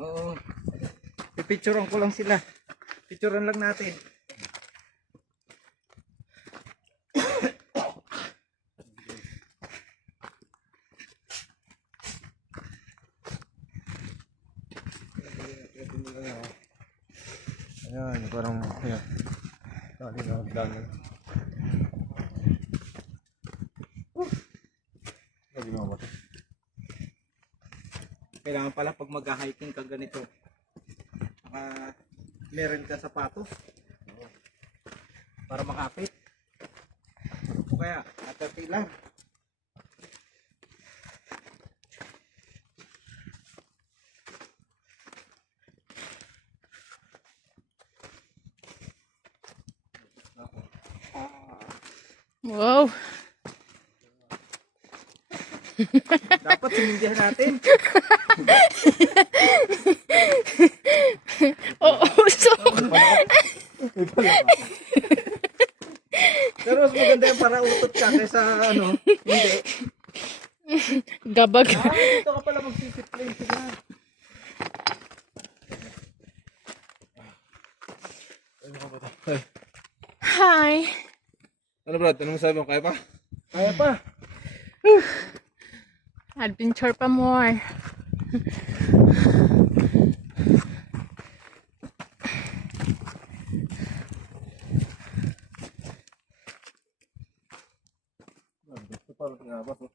Oo. Pipicturean ko lang sila. Picturean lang natin. Ayan, parang ayan. Dali na magdaan. Lagi mo ba? Kailangan pala pag mag-hiking ka ganito. Meron ka sapatos para makapit. O kaya, natatilan. Wow. Dapat sumindihan natin. Oo, so. Pero mas maganda yung para utot ka kaysa ano, hindi. Gabag. Dito ka pala magsisipline sila. Hi. Ano Brad? Anong sabi mo? Kaya pa? Kaya pa. Adventure pa more. Ito parang tinabas.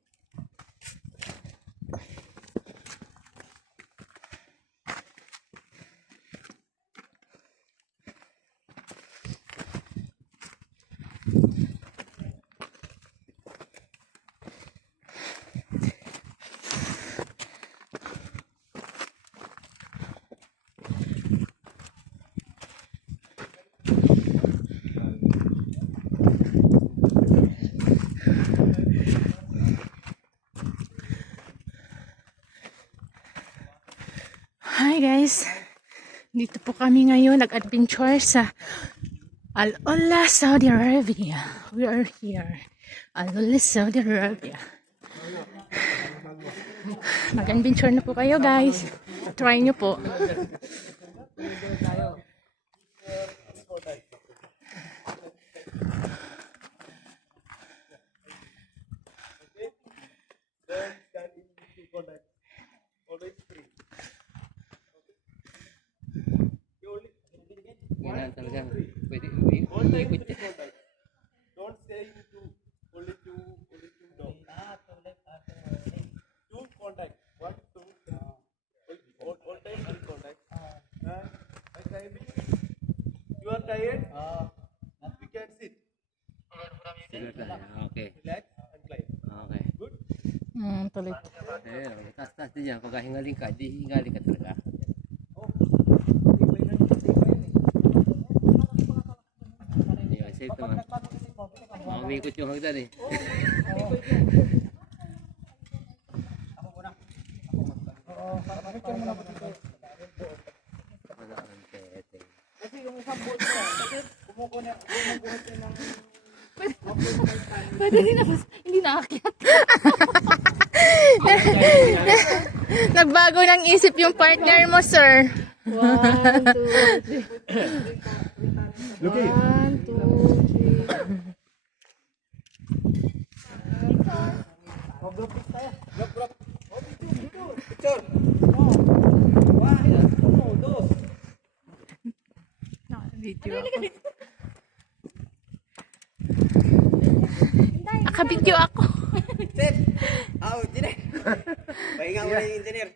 Hi guys. Dito po kami ngayon nag-adventure sa Al-Ula, Saudi Arabia. We are here. Al-Ula, Saudi Arabia. Mag-adventure na po kayo guys. Try nyo po. Kailangan talagang pwede umiikot yan. Don't say two. Only two dogs. Two contact. One, two. All time three contact. By climbing, you are tired. We can sit. Siguro tayo. Okay. Relax and climb. Okay. Good. Tuloy. Eh, taas-taas din yan. Pag hingaling ka, di hingaling ka talaga. Yeah, safe naman. Umikot yung hagdan eh. Wala kang tete. Kasi yung isang boat na, kasi kumukuha ng Pwede din na, hindi naakyat. Nagbago ng isip yung partner mo, sir. 1, 2, 3. 1, 2, 3. picture. One, two, Video ako. Nakabidyo ako. Set. Engineer. Pahinga mo na yung engineer.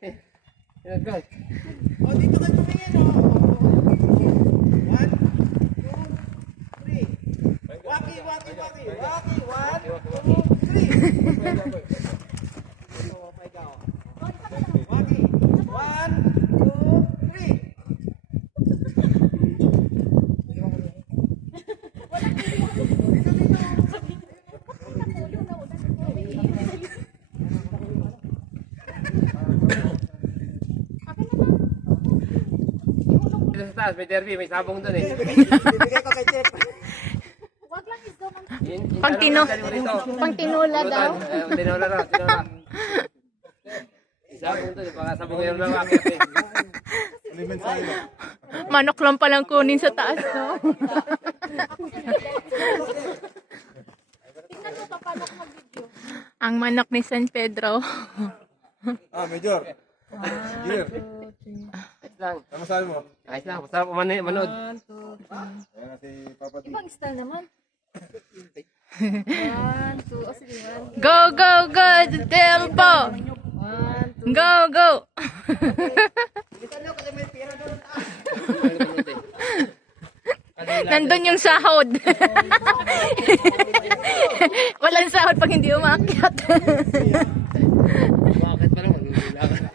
Oh, dito ka tumingin, oh. 1, 2, 3. Waki. 1, 2, 3. Oh, pahinga, oh. Waki. 1, 2, 3. Sa taas, may derby, may sabong doon eh. Bibigay ko kay Chef. Pang tinula daw. Tinola raw. Sabong doon eh, baka sabong yun lang akit eh. Lemon silo. Manok lang palang kunin sa taas, no? Ang manok ni San Pedro. Major. Gear. Ayos lang. Ano sabi mo? Ayos lang. Masarap manood. Ayan na si Papa D. Ibang style naman. 1, 2, oh sige, 1, Go, go, go! Tempo! 1, 2. Go, go! Nandun yung sahod. Walang sahod pag hindi umakyat. Bakit pa lang maglulula ka?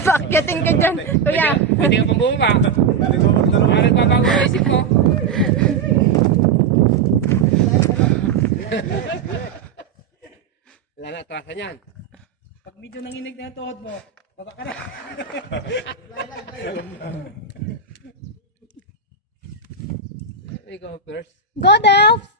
Pakyatin ka dyan, kuya. Pwede ka pang bumaba. Pwede ko magdalawa. Baka nagbabago ang isip ko. Wala na, atrasan yan. Pag medyo nanginig na yung tuhod mo, baba ka na. Ikaw first. Go, Delph!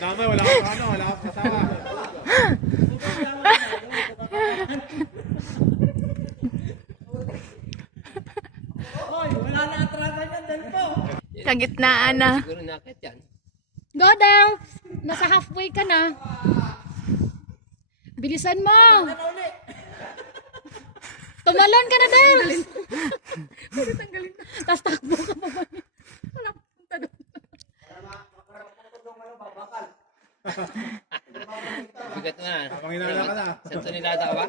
Tama, wala kang ano, wala kang kasama. Wala na atrasan yan, dahil po. Kagitnaan na. Siguro nakit yan. Go, Delph! Nasa halfway ka na. Bilisan mo! Tumalon ka na, Delph! Tapos takbo ka pa ba? Wala ka punta doon. Bigat na. Panginala ka na. Sa tonelada ka ba?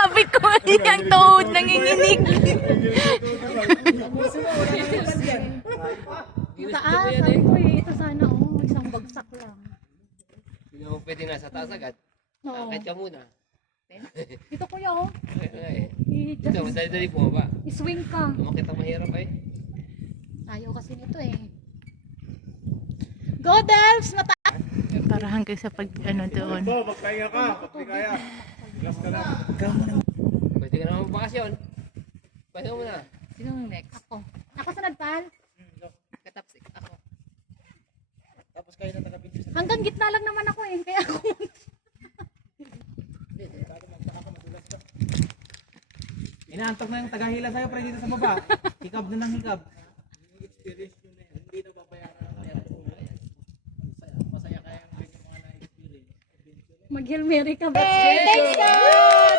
Sabi ko, yung tuhod nanginginig. Taas, sabi ko eh. Ito sana, oh. Isang bagsak lang. Hindi mo pwede nasa taas agad. Oo. Akit ka muna. Ito kuya, oh. Kaya nga eh. Ito, I-just madali-dali bumaba. swing ka. Umakit ang mahirap eh. Ayaw kasi nito eh. Go, Delph! Mataas! Para hanggang sa pag, ano doon. Bo, magpahinga ka. Pag di kaya. Relax ka na. Pwede ka naman bakasyon. Pahinga mo na. Sino ang next? Ako. Ako sunod, pal. Katapsik. Ako. Tapos kayo na taga-video sa Hanggang gitna lang naman ako eh. Kaya ako. Inaantok na yung tagahila sa'yo, pre, dito sa baba. Hikab na ng hikab. Yung experience nyo na yan, hindi na babayaran ang kaya po. Masaya kaya yung ganyan mga na-experience. Mag-Hail Mary ka ba? Hey, thanks God!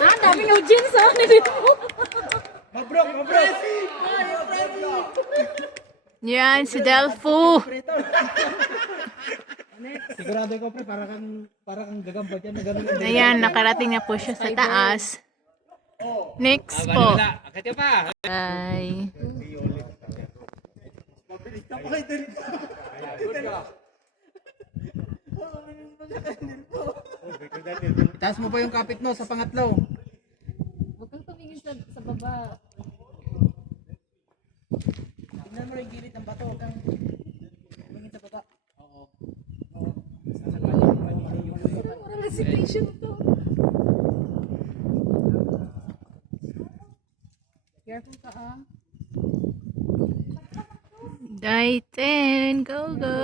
Ah, daming audience ah. Nandito mo. Mabrok, mabrok! Yan, si Delfu. Sigurado ko, pre, para kang gagamba dyan na gano'n. Ayan, nakarating na po siya sa taas. Next Ah, po. wala. Akit ka pa. Bye. Itaas mo pa yung kapit mo sa pangatlo. Huwag kang tumingin sa baba. Tingnan mo rin gilid ng bato, huwag kang tumingin sa baba. Oo. Parang recitation to. Careful ka ah. Die 10. Go, go.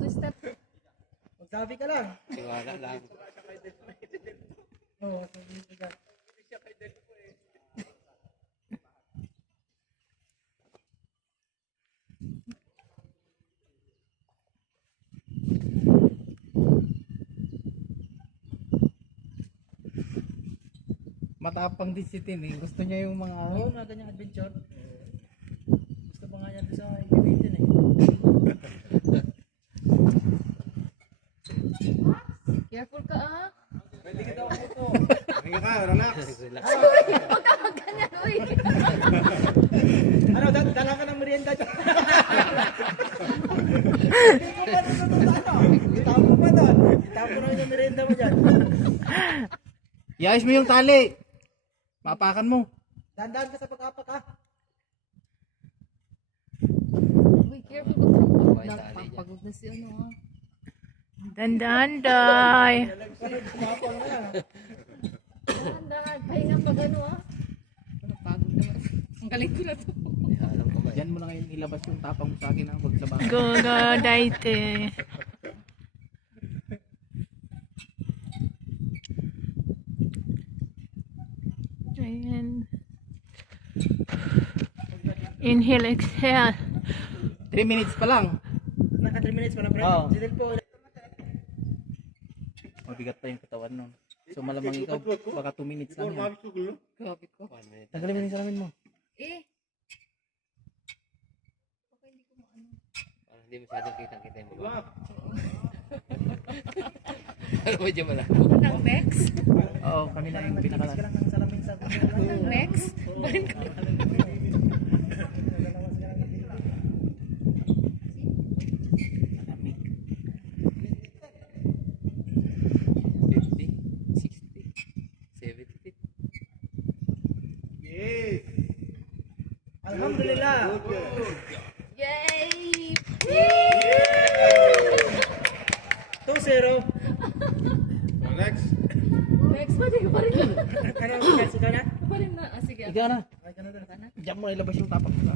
Two step. Magsabi ka lang. Tiwala lang. Oo, sabi ka. Matapang din si Tin eh. Gusto niya yung mga mga ganyang adventure. Gusto pa nga niya doon sa Ibitin eh. Careful ka ah. Pahinga ka, relax. Relax. Huwag ka magganyan, uy. Ano, dala ka ng merienda dyan. Hindi ko pa rin ito sa ano. Itapo pa doon. Itapo na yung merienda mo dyan. Iayos mo yung tali. Mapakan mo. Dandan ka sa pag-apak ha. Uy, careful ka. Buhay tali dyan. Pagod na si ano ah. Dandan, die. Dahan-dahan. Pahinga pag ano ah. Napagod naman. Ang galing ko na to. Alam ko ba? Diyan mo na ngayon ilabas yung tapang mo sa akin ha, paglabahan. Go, go, daite. Ayan. Inhale, exhale. 3 minutes pa lang. Naka 3 minutes pa na, friend. Oo. Mabigat pa yung katawan nun. So malamang ikaw, baka 2 minutes lang yan. Grabe ko. Tanggalin mo yung salamin mo. Eh. Parang hindi masyadong kitang-kita yung baba. Ano mo dyan malaki? Anong Bex? Oo, kami na yung pinakalas. Anong Bex? Balin ko. Malamig. 50, 60, 70 feet. Alhamdulillah. Yay! 2-0. Next. Bex, pwede ko pa rin. Ano, ikaw na? Pa rin na. Ah, sige. Ikaw na. Diyan mo na ilabas yung tapak mo.